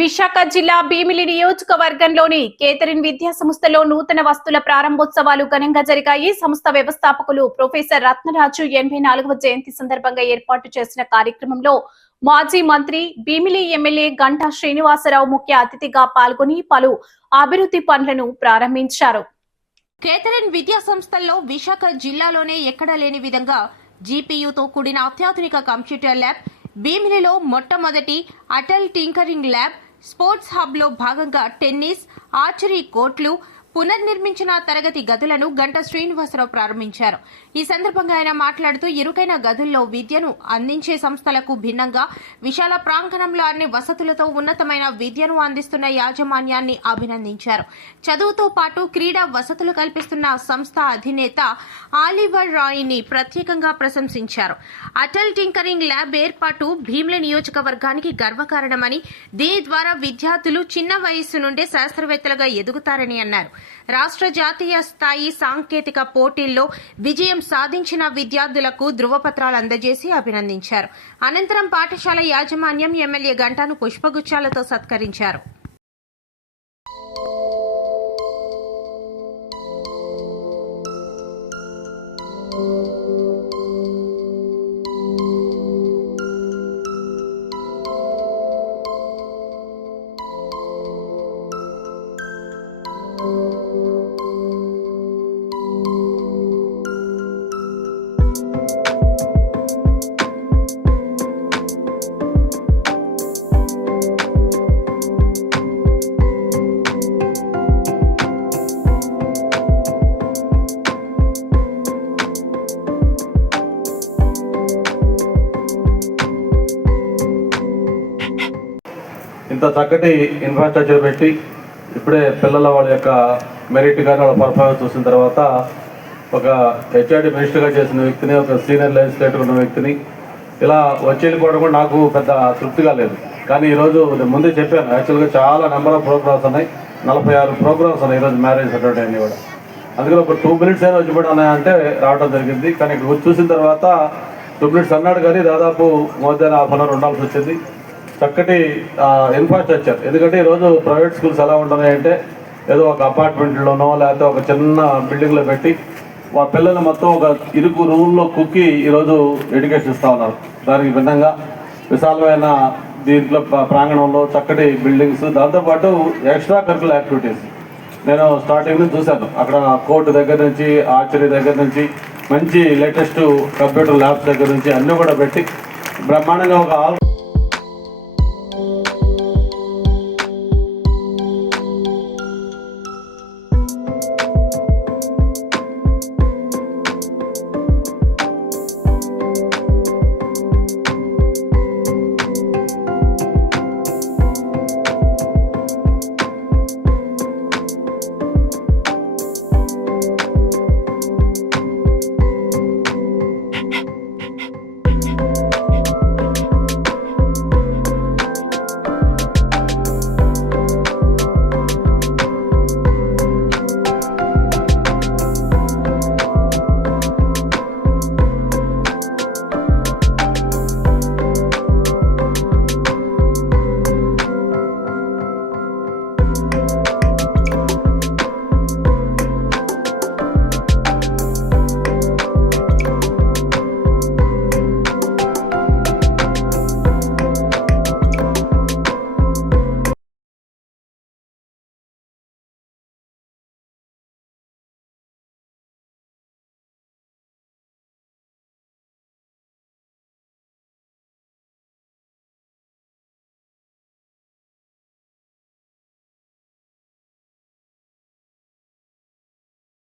విశాఖ జిల్లా భీమిలి నియోజకవర్గంలోని కేథరిన్ విద్యా సంస్థలో నూతన వస్తువుల ప్రారంభోత్సవాలు ఘనంగా జరిగాయి. సంస్థ వ్యవస్థాపకులు ప్రొఫెసర్ రత్నరాజు 84వ జయంతి సందర్భంగా ఏర్పాటు చేసిన కార్యక్రమంలో మాజీ మంత్రి భీమిలి ఎమ్మెల్యే గంటా శ్రీనివాసరావు ముఖ్య అతిథిగా పాల్గొని పలు అభివృద్ధి పనులను ప్రారంభించారు. కేథరిన్ విద్యా సంస్థల్లో విశాఖ జిల్లాలోనే ఎక్కడా లేని విధంగా జీపీయూతో కూడిన అత్యాధునిక కంప్యూటర్ ల్యాబ్, భీమిలిలో మొట్టమొదటి Atal tinkering lab, sports hub లో భాగంగా టెన్నిస్, ఆర్చరీ కోర్టులు, పునర్నిర్మించిన తరగతి గదులను గంటా శ్రీనివాసరావు ప్రారంభించారు. ఈ సందర్భంగా ఆయన మాట్లాడుతూ ఇరుకైన గదుల్లో విద్యను అందించే సంస్థలకు భిన్నంగా విశాల ప్రాంగణంలో అన్ని వసతులతో ఉన్నతమైన విద్యను అందిస్తున్న యాజమాన్యాన్ని అభినందించారు. చదువుతో పాటు క్రీడా వసతులు కల్పిస్తున్న సంస్థ అధినేత ఆలివర్ రాయ్ని ప్రత్యేకంగా ప్రశంసించారు. అటల్ టింకరింగ్ ల్యాబ్ ఏర్పాటు భీమిలి నియోజకవర్గానికి గర్వకారణమని, దీని ద్వారా విద్యార్థులు చిన్న వయస్సు నుండే శాస్త్రవేత్తలుగా ఎదుగుతారని అన్నారు. రాష్ట్ర జాతీయ స్థాయి సాంకేతిక పోటీల్లో విజయం సాధించిన విద్యార్థులకు ధృవపత్రాలు అందజేసి అభినందించారు. అనంతరం పాఠశాల యాజమాన్యం ఎమ్మెల్యే గంటాను పుష్పగుచ్చాలతో సత్కరించారు. ఇంత చక్కటి ఇన్ఫ్రాస్ట్రక్చర్ పెట్టి ఇప్పుడే పిల్లల వాళ్ళ యొక్క మెరిట్ కానీ వాళ్ళ పర్ఫార్మెన్స్ చూసిన తర్వాత ఒక హెచ్ఆర్డి మినిస్టర్గా చేసిన వ్యక్తిని, ఒక సీనియర్ లెజిస్లేటర్ ఉన్న వ్యక్తిని ఇలా వచ్చి వెళ్ళిపోవడం కూడా నాకు పెద్ద తృప్తిగా లేదు. కానీ ఈరోజు నేను ముందే చెప్పాను, యాక్చువల్గా చాలా నెంబర్ ఆఫ్ ప్రోగ్రామ్స్ ఉన్నాయి, 46 ప్రోగ్రామ్స్ ఉన్నాయి ఈరోజు మ్యారేజ్ అటెండ్ అన్నీ కూడా. అందుకని ఒక 2 minutes అయినా వచ్చి ఉన్నాయంటే రావడం జరిగింది. కానీ ఇక్కడ వచ్చి చూసిన తర్వాత 2 minutes అన్నాడు కానీ దాదాపు more than half an hour ఉండాల్సి వచ్చింది. చక్కటి ఇన్ఫ్రాస్ట్రక్చర్. ఎందుకంటే ఈరోజు ప్రైవేట్ స్కూల్స్ ఎలా ఉంటున్నాయంటే ఏదో ఒక అపార్ట్మెంట్లోనో లేకపోతే ఒక చిన్న బిల్డింగ్లో పెట్టి మా పిల్లలు మొత్తం ఒక ఇరుకు రూమ్లో కుక్కి ఈరోజు ఎడ్యుకేషన్ ఇస్తూ ఉన్నారు. దానికి భిన్నంగా విశాలమైన దీంట్లో ప్రాంగణంలో చక్కటి బిల్డింగ్స్, దాంతోపాటు ఎక్స్ట్రా కరికులర్ యాక్టివిటీస్ నేను స్టార్టింగ్ నుంచి చూశాను. అక్కడ కోర్టు దగ్గర నుంచి, ఆర్చరీ దగ్గర నుంచి, మంచి లేటెస్ట్ కంప్యూటర్ ల్యాబ్స్ దగ్గర నుంచి అన్నీ కూడా పెట్టి బ్రహ్మాండంగా ఒక